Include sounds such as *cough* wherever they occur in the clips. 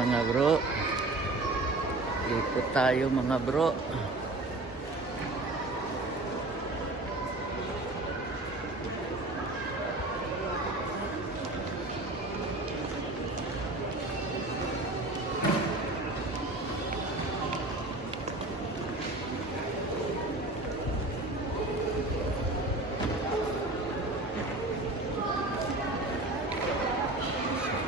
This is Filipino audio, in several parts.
mga bro. Ikot tayo mga bro.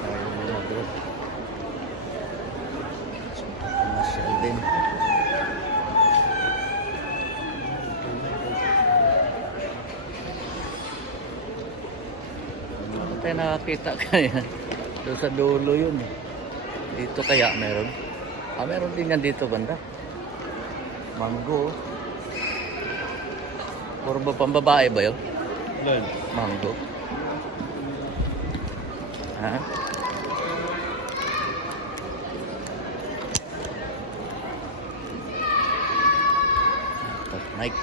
tayo mga bro. Pamasyal din. Ano tayo nakakita *laughs* kaya? So sa dulo yun. eh. Dito kaya meron? Ah, meron din yan dito banda. Mango. Puro ba pambabae ba yun? Lan. Mango. Ha? Nike.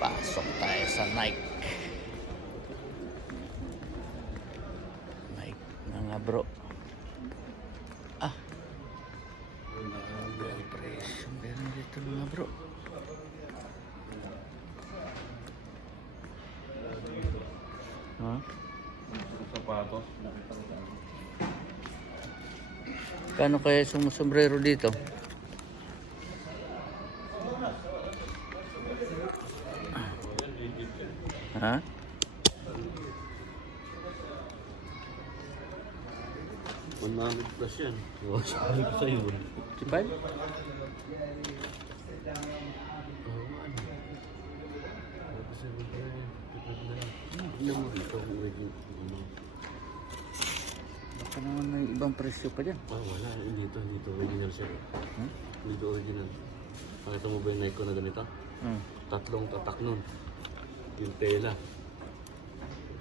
Pasok tayo sa. Nike, Kano kaya yung sombrero dito? Ha? One namin plus yan. *laughs* Oh, sabi ko sa'yo. 55? Hindi mo rito kung original. Ano? Baka naman may ibang presyo pa dyan. Ah, wala. Hindi ito. Hindi ito original siya. Hmm? Hindi ito original. Pakita mo ba yung Nike na ganito? Hmm. Tatlong tatak nun. Yung tela.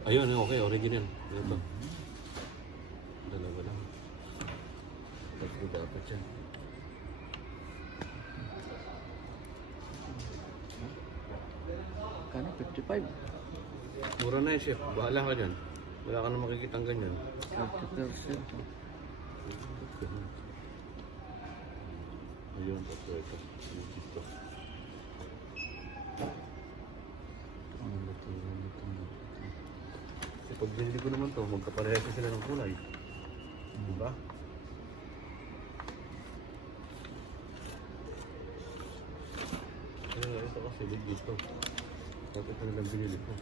Ayun, okay. Original. Ito. Dalawa lang. Tatlo dapat yan. Kano? 55? Mura na yun, chef. Bahala ka dyan. Wala ka na makikita ganyan. 50%. Ayun, ito. Dito. Ano ba ito? Ano ito? Kasi pag binili ko naman to, magkaparehas na sila ng kulay. Diba? Kaya ito kasi legit to. Dapat ito nilang binili ko.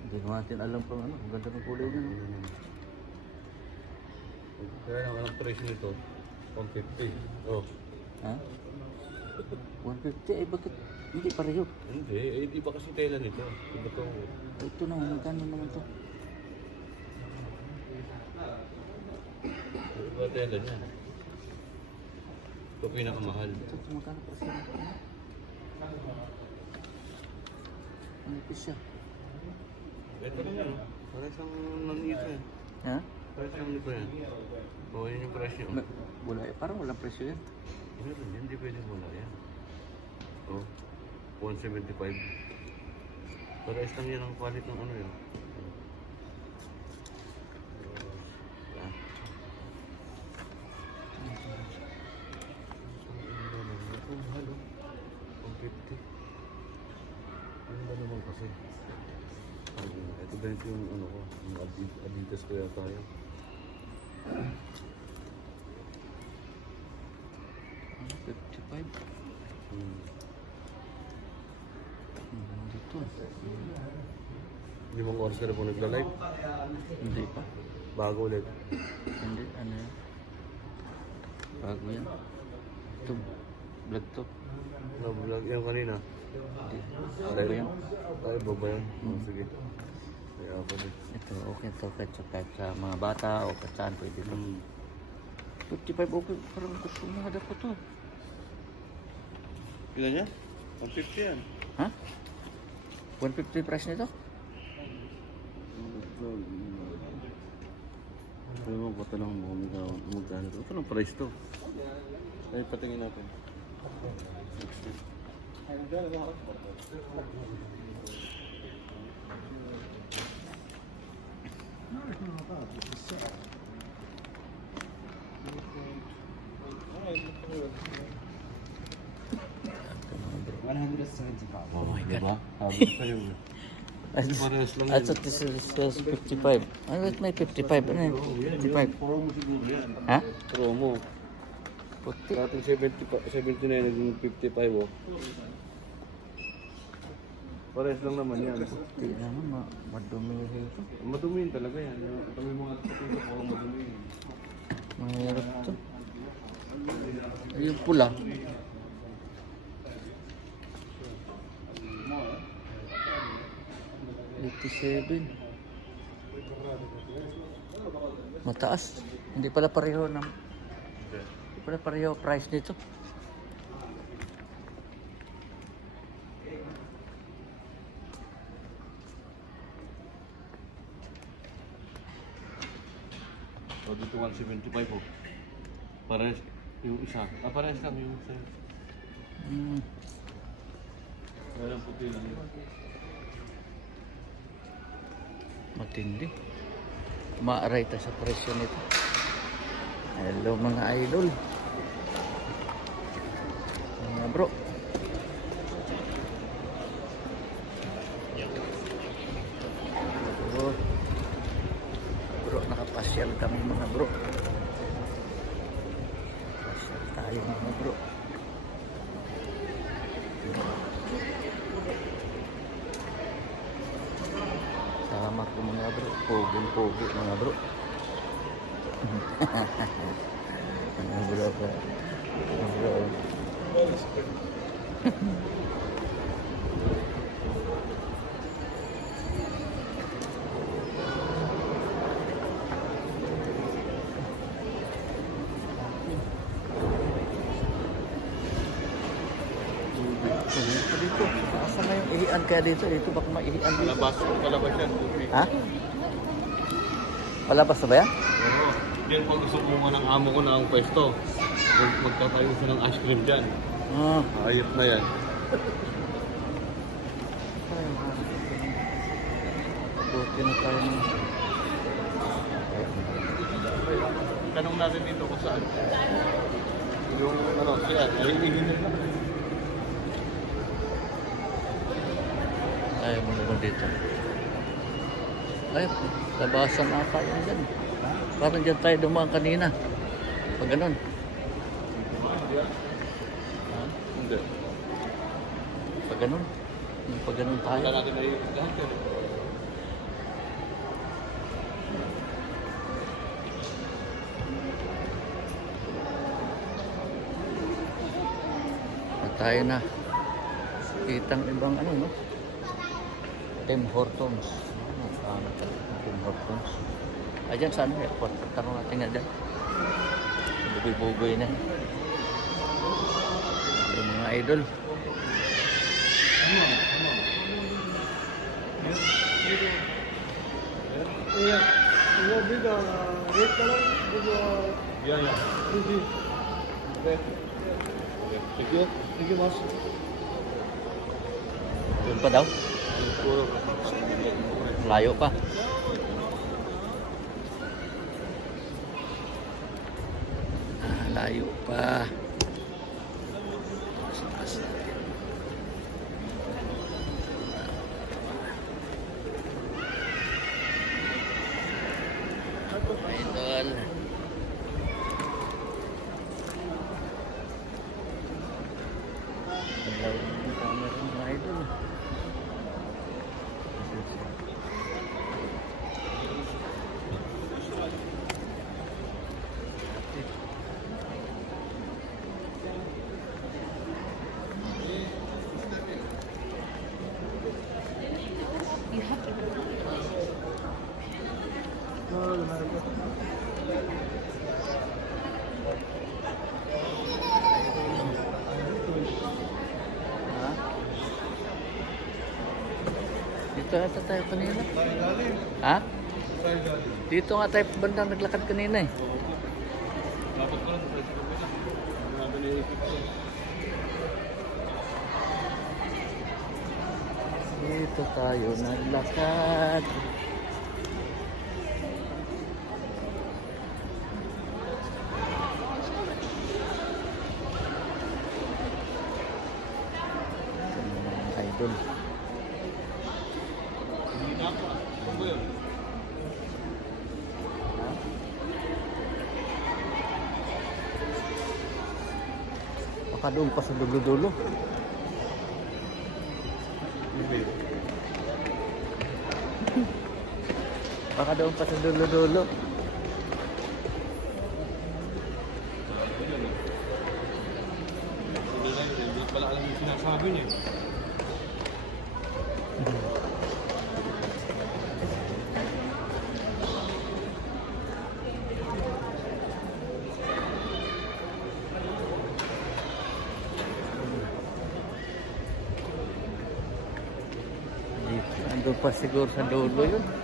Hindi ko natin alam pang ano. Ang ganda ng kulay niya. No? Kaya lang, anong presyo nito? 150. Oh. Ha? 150? Eh bakit hindi pareho? Hindi, eh, iba kasi tela nito. Iba to. Ito na, magkano naman to? Iba tela niya. Ito pinakamahal. Ito, ito magkano presyo nito? Ano ito siya? Ito lang yan. Parang yan. Ha? Parang siyang nito yan. Oo, yun yung presyo. Ma- Wala eh. Parang walang presyo yan. Ano rin yan? Hindi pwede wala yan. Oh, 175. Parehas lang yan ang quality ng ano yun. Ganito yung ano ko, yung Adi- Adidas ko yata yun. Ano, 55? Hmm. Hmm, dito. Limang oras ka na po nagla-live. Hindi pa. Bago ulit. Hindi, ano yan? Bago yan. Ito, vlog to. Na-vlog yan kanina. Hindi. Bago yan. Ay, baba yan. Hmm. sige. Pala. Ito, okay to kahit sa, kahit sa mga bata o kahit saan pwede to. Hmm. 55 okay, parang gusto mo hada ko to. Tingnan niya? 150 yan. Ha? 150 price nito? Sabi mo, patanong mo kung magkano to. Ito lang price to. Ay, patingin natin. Oh my God. Diba? I, I thought this is says 55. Ano wait, may 55. Ano yun? 55. Promo siguro yan. Ha? Promo. Puti. Dating 70, pa- 79, naging 55 oh. Parehas lang naman yan. Puti naman, ma madumi ito. Madumi yun talaga yan. Yung- Ito may mga pati sa puro madumi. yun. Mahirap to. Ay, Yung pula. Eighty-seven. Mataas. Hindi pala pareho ng... Hindi pala pareho price nito. Dito 175 oh. Parehas yung isa. Ah, parehas lang yung isa. Hmm. Parang puti lang yun. Matindi. Maaray ta sa presyo nito. Hello mga idol. Mga bro. Bro. Bro, nakapasyal kami mga bro. Pasyal tayo mga bro. Sama ko mga bro. Pogong-pogo mga bro. *laughs* mga bro pa. Mga bro. Dito, asa na yung ihian kaya dito? Dito baka maihian dito. Palabas, palabas yan. puti. Ha? Palabas na ba yan? Oo. Diyan pag gusto mo ng amo ko na ang pwesto. Mag magtatayo siya ng ice cream dyan. Ah. Ayop na yan. Buti na tayo ng... Tanong natin dito kung saan. Yung ano, siya, ay ingin na. Mo naman dito. Ay, labasan ata yun dyan. Parang dyan tayo dumaan kanina. Pag ganun. Hindi. Pag ganun. Pag ganun tayo. Wala natin na yung tayo na. Kitang ibang ano, no? Tim Hortons. Ano, Tim Hortons. Ayan sa ano, airport. Tanong natin nga dyan. Bugoy-bugoy na. Yung mga idol. Yeah, yeah. Thank you. Thank you, boss. Doon pa daw. Puro. Layo pa. Ah, layo pa. Ata tayo kanina. Ha? Dito nga tayo bandang naglakad kanina eh. Dito tayo naglakad. Mga idol. Baka doon pa sa dulo-dulo. Baka doon pa sa dulo-dulo. Hindi na yun. Hindi pala alam yung sinasabi niya. Pa siguro sa dulo yun.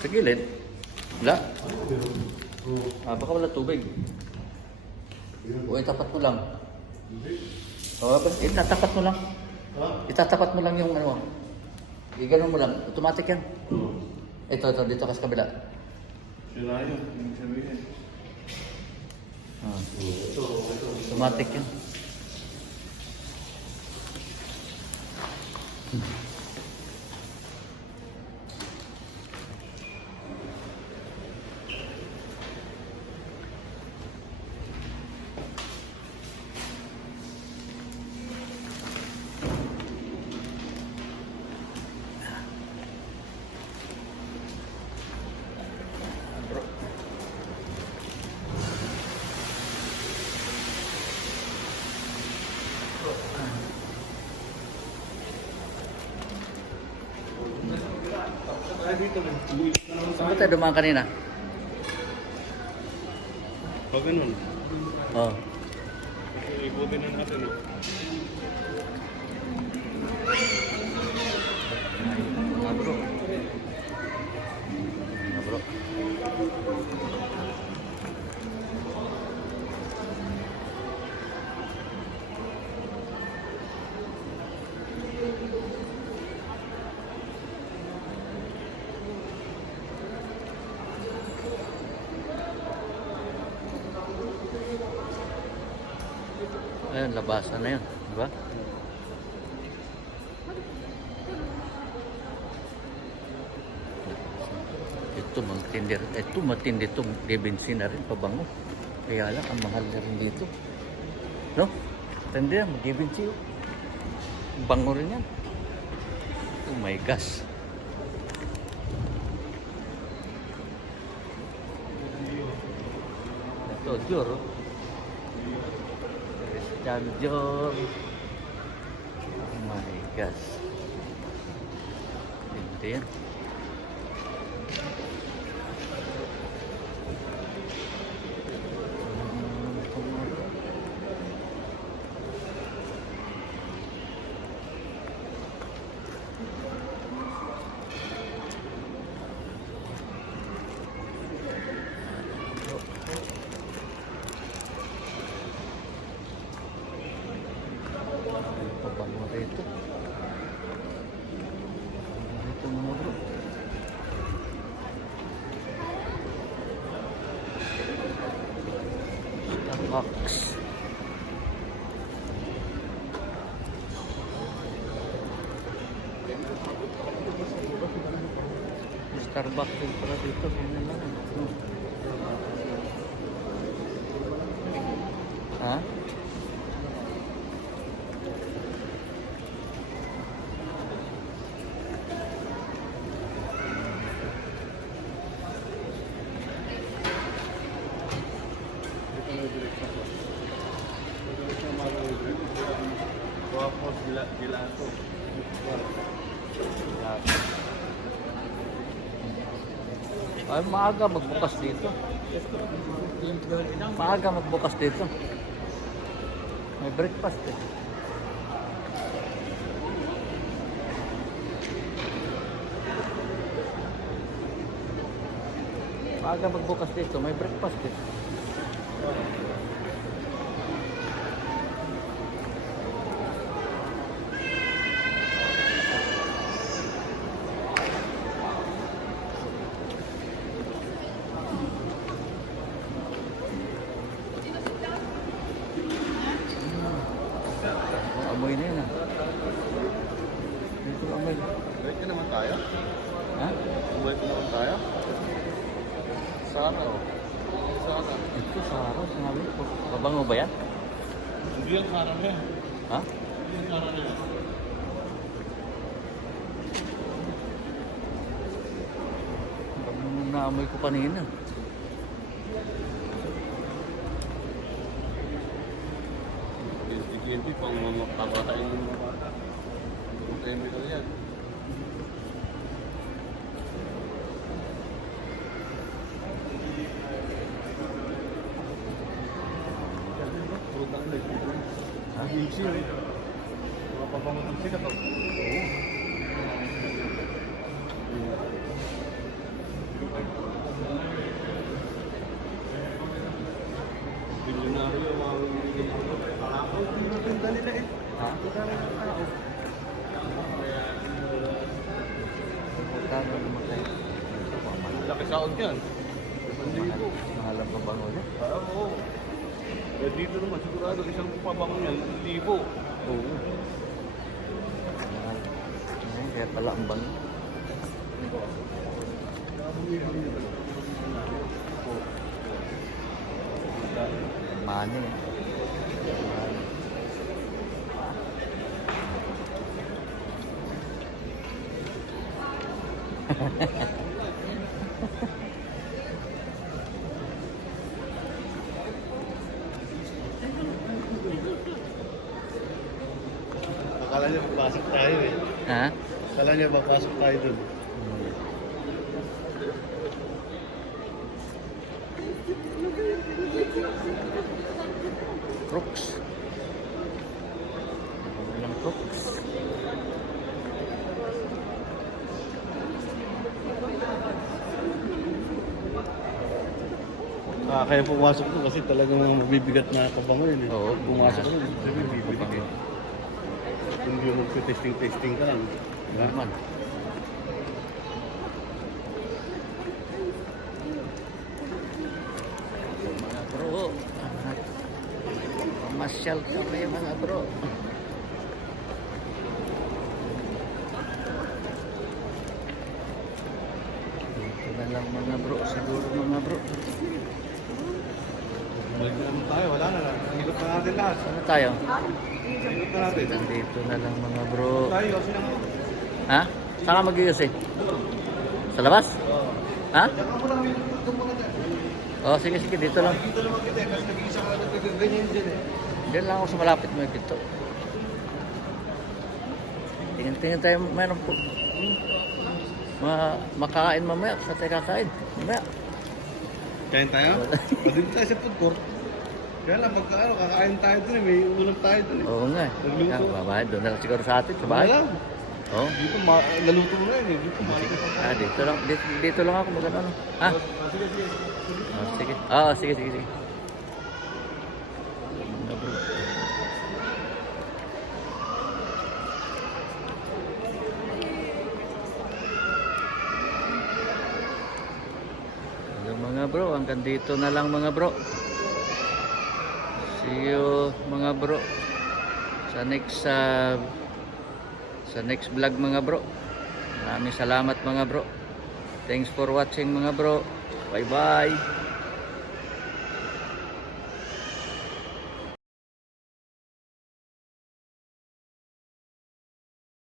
Sa gilid? Wala? Ah, baka wala tubig. O itapat mo lang. O, itatapat mo lang. Itatapat mo lang yung ano. Iganon mo lang. Automatic yan. Ito, ito, dito ka sa kabila. Sila yun. Yung sabihin. Ah. Automatic yan. Ay, tayo dumaan kanina? Pag ganun. Oh. Ikutin na natin. oh. Ah, bro. Yun, labasan na yun. Di ba? Ito, matindi, ito matindi itong Debensi na rin, pabango. Kaya lang, ang mahal na rin dito. No? Tindi yan, Debensi. oh. Bango rin yan. Oh my gosh. Ito, Dior. oh. Christian Dior. Oh my gosh. Hindi yan. baktım. Ay, maaga magbukas dito. Maaga magbukas dito. May breakfast eh. Maaga magbukas dito, may breakfast eh. Ang amoy na yun ah. Dito ang amoy. Balik ka naman tayo? Ha? Balik ka naman tayo? Sana oh. Sana. Ito sa araw, sinabi ko. Pabango ba yan? Hindi yan sana na yan. Ha? Hindi yan sana na yan. Pabango na amoy ko kanina. PNP pang mga kakakain ng mga bata. Ang chemical yan. Ha? Mga papangatang sikat oh. Bilyonaryo ang Pinaganda nila eh. Ha? Magkano naman kayo? Laki saod yan. Mahal, ang pabango niya. Ah, oo. Eh, dito naman sigurado isang pabango yan, libo. Oo. Mahal. Ayun, kaya pala ang bango. Mani. Mani. Akala niya papasok tayo eh. Ha? Papasok tayo dun. Crooks. Walang crooks. Ah, kaya pumasok ko kasi talagang mabibigat na kabango yun eh. Oo, pumasok ko. Sabi, bibigat. Kung yung magsa-testing-testing ka lang. Naman. Mga bro. Mamasyal kami mga bro. Dito na lang mga bro, siguro mga bro. Balik na tayo, wala na lang. Ikot na natin lahat. Ano tayo? Ikot na natin. Dito na lang mga bro. Tayo, lang ako. Ha? Saan ka mag-ius eh? Sa labas? Ha? Lang. Oh, sige sige dito lang. Dito naman kita eh, kasi nag-iisa ka lang nagkaganyan dyan eh. Diyan lang ako sa malapit mo dito. Tingin-tingin tayo meron po. Ma makain mamaya, sa tayo kakain. Mamaya. Kain tayo? *laughs* O, dito tayo sa food court. Kaya lang, pagka ano, kakain tayo dun eh, may ulam tayo dun eh. Oo nga. eh. Nagluto. Babae, doon na lang siguro sa atin, sa bahay. Wala. Oo. Dito, ma- naluto na yun eh. Dito, malikas ako. Ah, dito lang, dito, dito lang ako magano. ano. Ha? Ah, sige, sige. Ah, sige. Ah, sige, sige, sige. Mga bro, hanggang dito na lang mga bro. See you mga bro sa next uh, sa next vlog mga bro. Maraming salamat mga bro. Thanks for watching mga bro. Bye bye.